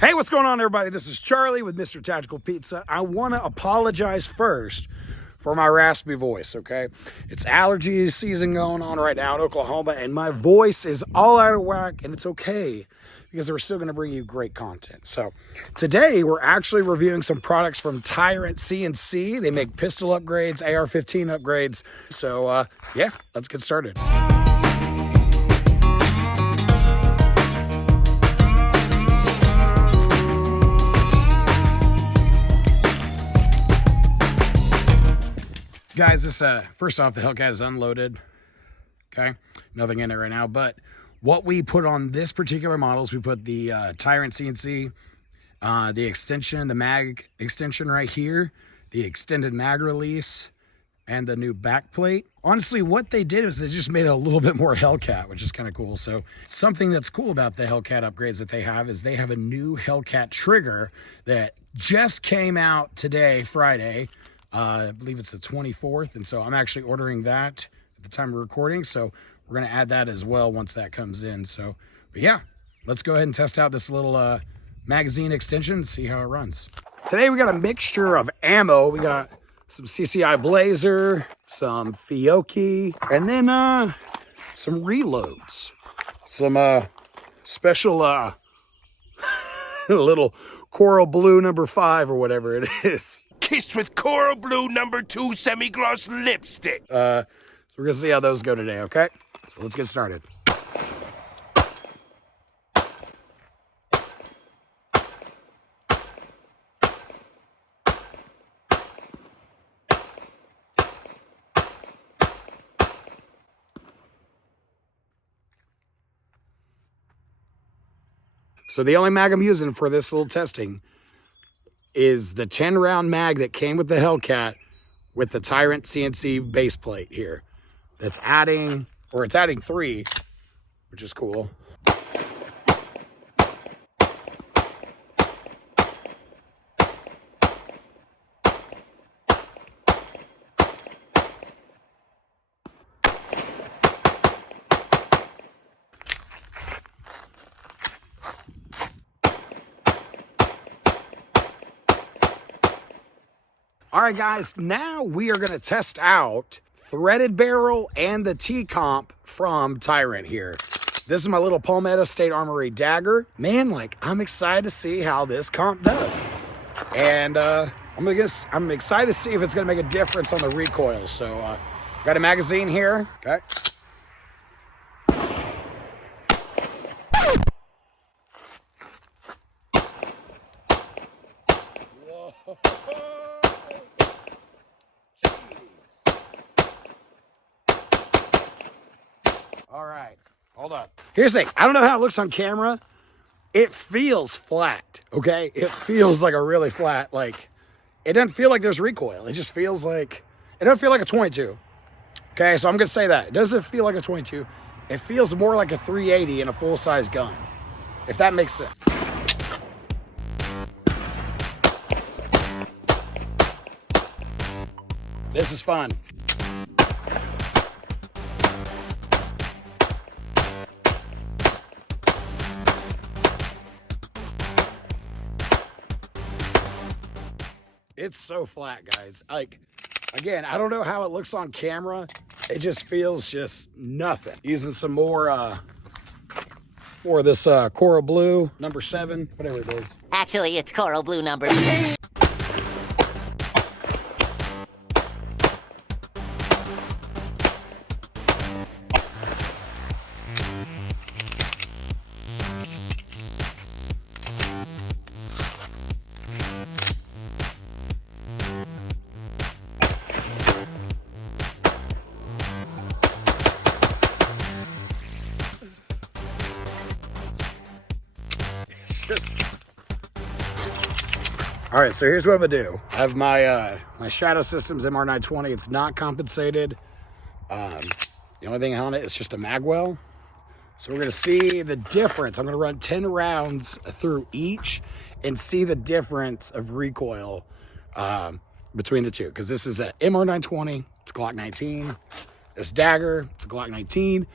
Hey, what's going on, everybody? This is Charlie with Mr. Tactical Pizza. I want to apologize first for my raspy voice, okay? It's allergy season going on right now in Oklahoma, and my voice is all out of whack, and it's okay because we're still going to bring you great content. So today, we're actually reviewing some products from Tyrant CNC. They make pistol upgrades, AR-15 upgrades. So, yeah, let's get started. Guys, this first off, the Hellcat is unloaded. Okay, nothing in it right now. But what we put on this particular model is we put the Tyrant CNC, the extension, the mag extension right here, the extended mag release, and the new back plate. Honestly, what they did is they just made it a little bit more Hellcat, which is kind of cool. So something that's cool about the Hellcat upgrades that they have is they have a new Hellcat trigger that just came out today, Friday. I believe it's the 24th, and so I'm actually ordering that at the time of recording, so we're going to add that as well once that comes in. So, but yeah, let's go ahead and test out this little magazine extension and see how it runs. Today we got a mixture of ammo. We got some CCI Blazer, some Fiocchi, and then some reloads. Some special little coral blue number 5 or whatever it is. Kissed with coral blue number 2 semi-gloss lipstick. So we're gonna see how those go today, okay? So let's get started. So the only mag I'm using for this little testing is the 10-round mag that came with the Hellcat with the Tyrant CNC base plate here. That's adding, or it's adding 3, which is cool. All right, guys, now we are going to test out threaded barrel and the TCOMP from Tyrant here. This is my little Palmetto State Armory dagger. Man, like, I'm excited to see how this comp does. And I'm excited to see if it's going to make a difference on the recoil. So, got a magazine here, okay? Whoa. All right, hold up. Here's the thing. I don't know how it looks on camera. It feels flat, okay? It feels like a really flat, like, it doesn't feel like there's recoil. It just feels like, it doesn't feel like a 22. Okay, so I'm gonna say that. It doesn't feel like a 22. It feels more like a 380 in a full-size gun, if that makes sense. This is fun. It's so flat, guys. Like, again, I don't know how it looks on camera. It just feels just nothing. Using some more of this coral blue number 7, whatever it is. Actually, it's coral blue number 2. All right, so here's what I'm gonna do. I have my my Shadow Systems MR920. It's not compensated. The only thing on it is just a magwell. So we're gonna see the difference. I'm gonna run 10 rounds through each and see the difference of recoil between the two. Because this is a MR920, it's Glock 19. This dagger, it's a Glock 19.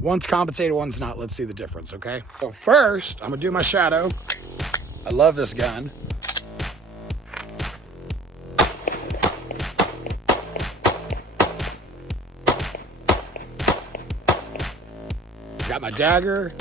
One's compensated, one's not. Let's see the difference, okay? So first, I'm gonna do my shadow. I love this gun. Got my dagger.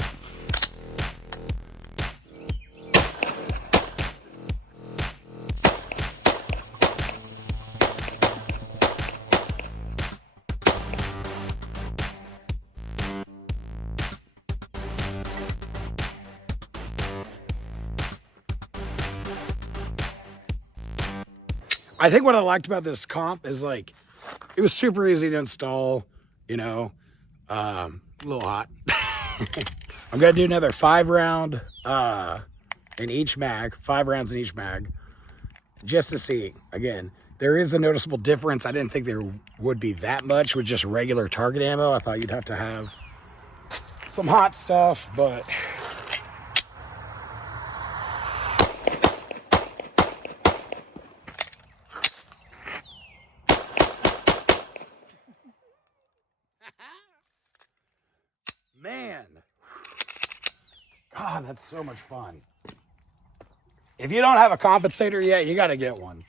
I think what I liked about this comp is like, it was super easy to install, you know, a little hot. I'm going to do another 5-round in each mag, 5 rounds in each mag, just to see. Again, there is a noticeable difference. I didn't think there would be that much with just regular target ammo. I thought you'd have to have some hot stuff, but man, God, that's so much fun. If you don't have a compensator yet, you got to get one.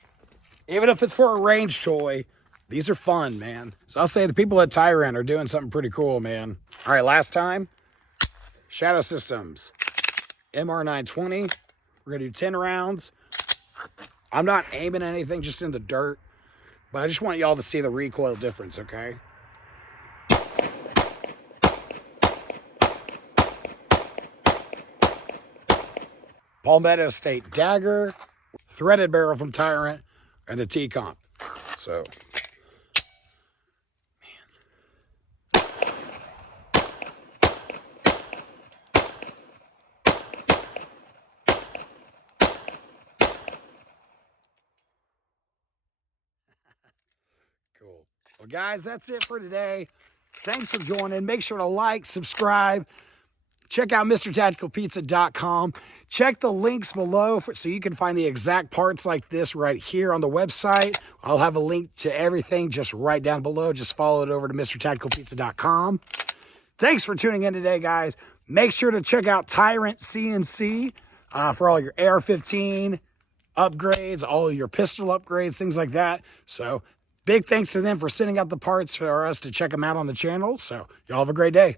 Even if it's for a range toy, these are fun, man. So I'll say the people at Tyrant are doing something pretty cool, man. All right, last time, Shadow Systems, MR920. We're going to do 10 rounds. I'm not aiming anything, just in the dirt. But I just want y'all to see the recoil difference, okay? Palmetto State Dagger, threaded barrel from Tyrant, and the TCOMP. So, man. Cool. Well, guys, that's it for today. Thanks for joining. Make sure to like, subscribe. Check out Mr.TacticalPizza.com. Check the links below so you can find the exact parts like this right here on the website. I'll have a link to everything just right down below. Just follow it over to Mr.TacticalPizza.com. Thanks for tuning in today, guys. Make sure to check out Tyrant CNC for all your AR-15 upgrades, all your pistol upgrades, things like that. So big thanks to them for sending out the parts for us to check them out on the channel. So y'all have a great day.